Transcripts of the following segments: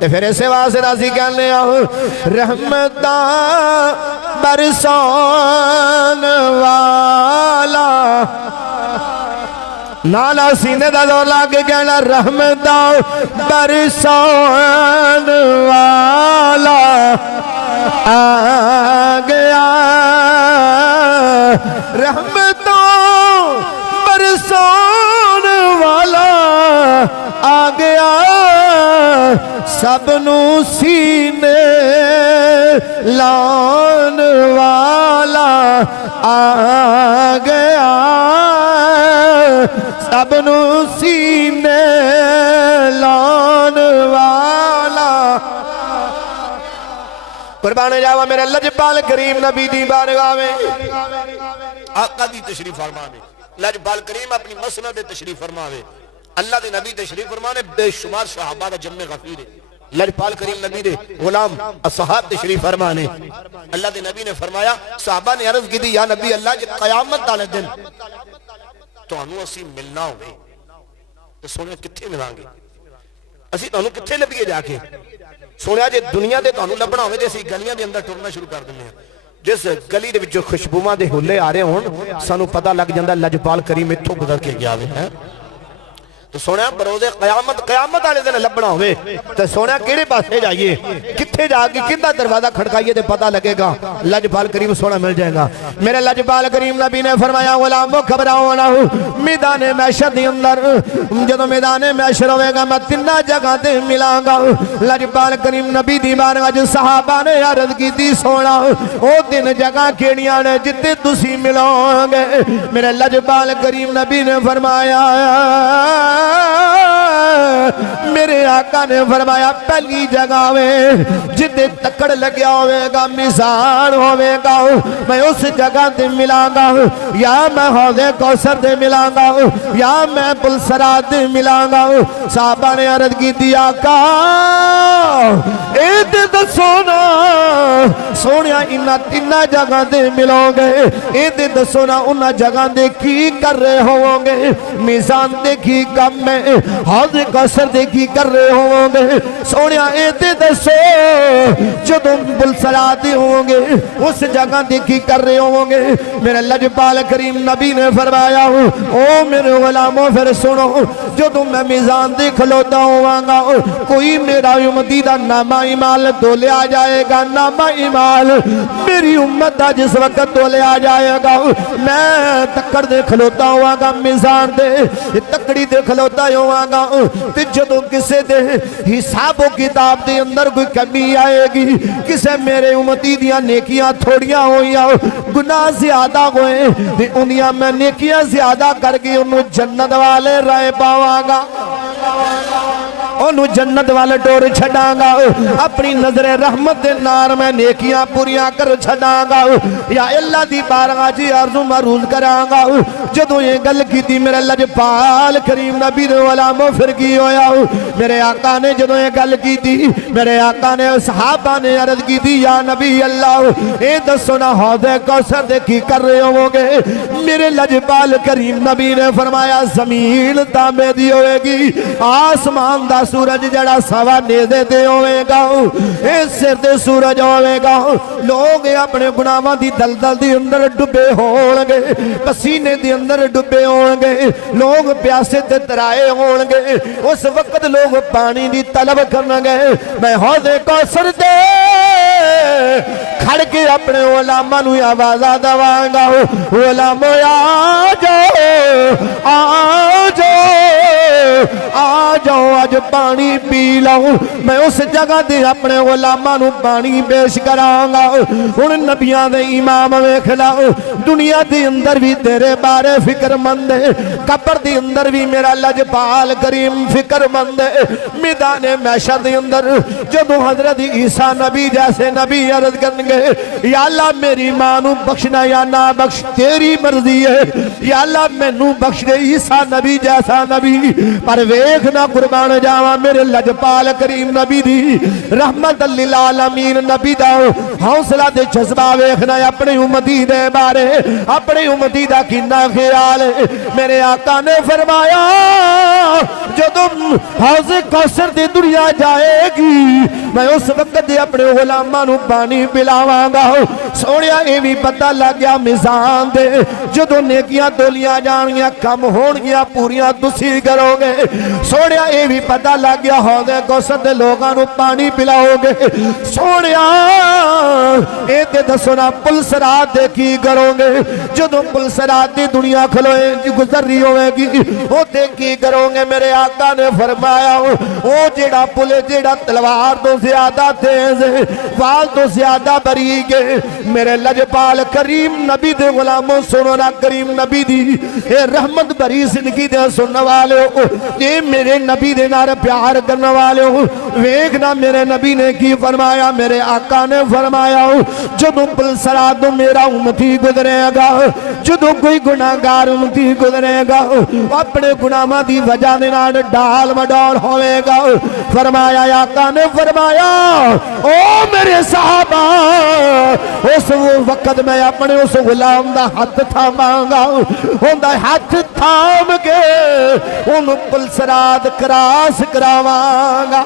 ते फिर इस वास्ते असीं कहने रहमता बरसान वाला नाला सीने दा जोर ला के कहना रहमता बरसान वाला आ गया रहमतों बरसान वाला आ गया सबनू सीने लान वाला आ गया सबनू सीने लान वाला। कुर्बान जावा मेरे लजपाल करीम नबी दी बारगाह में आका दी तशरीफ फरमावे। लजपाल करीम अपनी मसनद तशरीफ फरमावे। अल्लाह दे नबी तशरीफ फरमाने बेशुमार सहाबा दा जम्मे गफीर है। लजपाल करीम नबी दे गुलाम असहाब तशरीफ फरमाने। अल्लाह दे नबी ने फरमाया सहाबा ने अर्ज की थी या नबी अल्लाह जी कयामत वाले दिन तुहानू असीं मिलना होवे तो सोने कित्थे मिलांगे असीं तुहानू कित्थे लभीए जाके सोनिया जे दुनिया दे तुहानू लभना होवे ते असीं गलियां दे अंदर टुरना शुरू कर दिंदे हां। जिस गली दे विचों खुशबूआं दे हुल्ले आ रहे होण सानू पता लग जांदा लजपाल करीम इत्थों गुजर के गया है। तो सोने बरोज़े कयामत वाले दिन लभना होवे तो सोने किहड़े पासे जाइए कित्थे जाके किंदा दरवाजा खड़काइए तो पता लगेगा लजपाल करीम सोना मिल जाएगा। मेरे लजपाल करीम नबी ने फरमाया गुलामो घबराओ ना मैदान मैशर दे अंदर जदों मैदान मैशर होवेगा मैं तिन्ना जगह ते मिलांगा। लजपाल करीम नबी दी बारगाह च सहाबा ने अर्ज कीती सोना ओ दिन जगह केड़ियां ने जिथे तुसीं मिलोगे। मेरे लजपाल करीम नबी ने फरमाया मेरे आका ने फरमाया पहली जगह में जिथे तकड़ लग्या होगा मिजान होगा मैं उस जगह ते मिलांगा या मैं हौज़े कौसर ते मिलांगा या मैं पुलसरात ते मिलांगा। साहबा ने अर्ज की थी आका ए ते दसो ना सोनिया इन्हां तिन्ना जगह ते मिलोगे ए ते दसो ना उन्हां जगह ते की कर रहे होवोगे मिजान ते की कम में हौज़े कौसर दे की कर रहे होंगे सोनिया ए दसो जदों पुलसरात होंगे उस जगह दे की कर रहे होंगे। मेरे लजपाल करीम नबी ने फरमाया ओ मेरे गुलामों फिर सुनो जदों मैं मीज़ान दे खलोता होवांगा कोई मेरा उम्मती दा नामा इमाल तोलिया जाएगा। नामा इमाल मेरी उम्मत दा जिस वक्त तोलिया जाएगा मैं तकड़ दे खलोता होवांगा मीज़ान दे तकड़ी दे खलोता होवांगा ते जदों किसे दे हिसाबो किताब दे अंदर कोई कमी आएगी किसे मेरे उम्मती दियां नेकियां थोड़ियां होइयां गुनाह ज्यादा होए ते उन्दियां मैं नेकियां ज्यादा करके उन्हें जन्नत वाले राह पावांगा ओनू जन्नत वाले टोर छड़ांगा अपनी नजरे रहमत दे नार मैं नेकियां पूरियां कर छड़ांगा या अल्लाह दी बारगाह च अर्ज़ मरूज करांगा। जदों ये गल कीती मेरे लजपाल करीम नबी दे गुलामों फिर की होया मेरे आका ने जदों ये गल कीती मेरे आका ने सहाबा ने अर्ज की थी या नबी अल्लाह ए दसो ना हौज़े कौसर दे की कर रहे होवोगे। मेरे लजपाल करीम नबी ने फरमाया जमीन तांबे दी होएगी आसमान दा सूरज जड़ा सवा नेज़े ते होवेगा ए सिर ते सूरज होवेगा। लोग अपने गुनाहां दी दलदल दे अंदर डुबे होणगे पसीने दे अंदर डुबे होणगे लोग प्यासे ते तराए होणगे उस वक्त लोग पानी दी तलब करनगे मैं हौज़े कौसर दे खड़ के अपने उलामा नूं आवाज़ा दवांगा उलामा आ जाओ आज पानी पी लो। मैं उस जगह दे अपने गुलामां नूं पानी पेश करांगा। हुण नबियां दे इमाम वेख लो दुनिया दे अंदर भी तेरे बारे फिक्रमंद है कब्र दे अंदर भी मेरा लजपाल करीम फिक्रमंद है। मैदान महशर दे अंदर जदों हजरत ईसा नबी जैसे नबी अर्ज करनगे या अल्लाह मेरी मां नूं बख्शना या ना बख्श तेरी मर्जी है या अल्लाह मैनू बख्श दे ईसा नबी जैसा नबी पर वेखना कुर्बान जावा मेरे लजपाल करीम नबी दी रहमत लिल आलमीन नबी दा हौसला ते जज्बा वेखना अपनी उम्मती दे बारे अपनी उम्मती दा किन्ना ख्याल है। मेरे आका ने फरमाया जदों हौज़ कौसर दी दुनिया जाएगी मैं उस वक्त अपने गुलामां नूं पानी पिलावांगा। सोनिया ये भी पता लग गया मिजान दे जदों नेकियां तोलियां जाणगियां कम होणगियां पूरियां तुसी करोगे। सोनिया ये भी पता लग गया हौज़ कौसर दे लोगां नूं पानी पिलाओगे। सोनिया ये ते दसो ना पुलसरात दे की करोगे जदों पुलसरात दी दुनिया खलोएगी गुजर रही होगी ओते की करोगे। मेरे आका ने फरमाया ओ जेड़ा पुल जेड़ा तलवार तो ज्यादा तेज है वाल तो ज्यादा बरीक है। मेरे लजपाल करीम नबी दे गुलामों सुनो ना करीम नबी दी ए रहमत भरी जिंदगी दे सुनने वाले हो ये मेरे नबी दे नाल प्यार करने वाले हो। वेखना मेरे नबी ने की फरमाया मेरे आका ने फरमाया जदों पुलसरात तो मेरा उम्मती गुजरेगा जदों कोई गुनाहगार उम्मती गुजरेगा अपने गुनाहां दी वजह दे नाल डाल मडौल होवेगा। फरमाया आका ने फरमाया ओ मेरे साहबा उस वक्त मैं अपने उस गुलाम दा हाथ थामांगा उनदा हाथ थाम के उन पुलसरात क्रॉस करावांगा।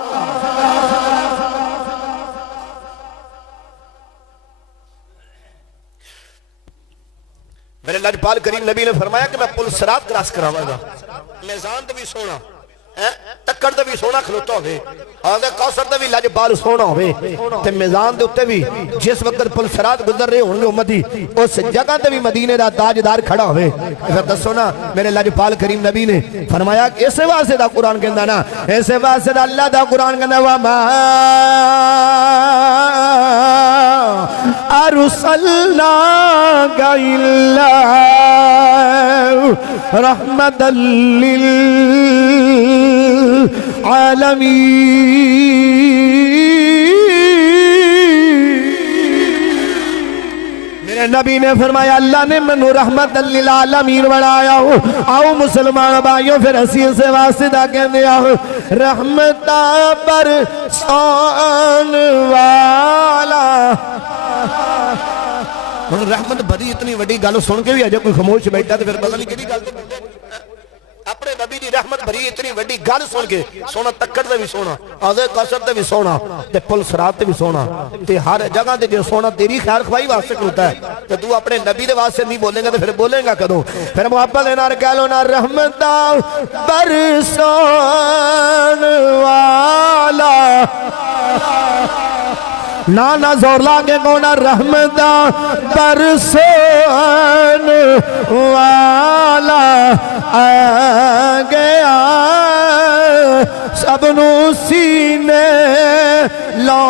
मेरे लजपाल करीम नबी ने फरमाया कि मैं पुलसरात क्रॉस करावांगा। मैदान तो भी सोना तक्कड़ तो भी सोना खलोता होवे आगे कौसर तो भी लजपाल सोना होवे ते मैदान दे उत्ते भी जिस वक्त पुलसरात गुजर रहे होंगे उम्मती उस जगह ते भी मदीने दा ताजदार खड़ा होवे। फिर दसो ना मेरे लजपाल करीम नबी ने फरमाया इस वास्ते दा कुरान कहंदा ना इस वास्ते दा अल्लाह दा कुरान कहंदा वा मा अरसलना इल्ला रहमतल लिल आलमीन। मेरे नबी ने फरमाया अल्लाह ने मैनू रहमतल लिल आलमीन बनाया हो। आओ मुसलमान भाइयों फिर असी इस वास्ते दा कहंदे आ रहमता बरसान वाला। रहमत भरी इतनी वड्डी गल सुन के भी अजे कोई खामोश बैठा तो फिर पता नहीं किहड़ी गल अपने नबी दी रहमत भरी इतनी वड्डी गल सुन के सोना तक्कड़ ते भी सोना आज़े कौसर ते भी सोना ते पुलसरात ते भी सोना ते हर जगह ते जो सोना तेरी खैर ख्वाही वास्ते होता है तो तू अपने नबी दे वास्ते नहीं बोलेगा तो फिर बोलेगा कदों। फिर मुहब्बत दे नाल कह लो ना रहमता बरसान वाला ना ना जोर लागे कोना रहमता बरसान वाला आ गया सबनू सीने ला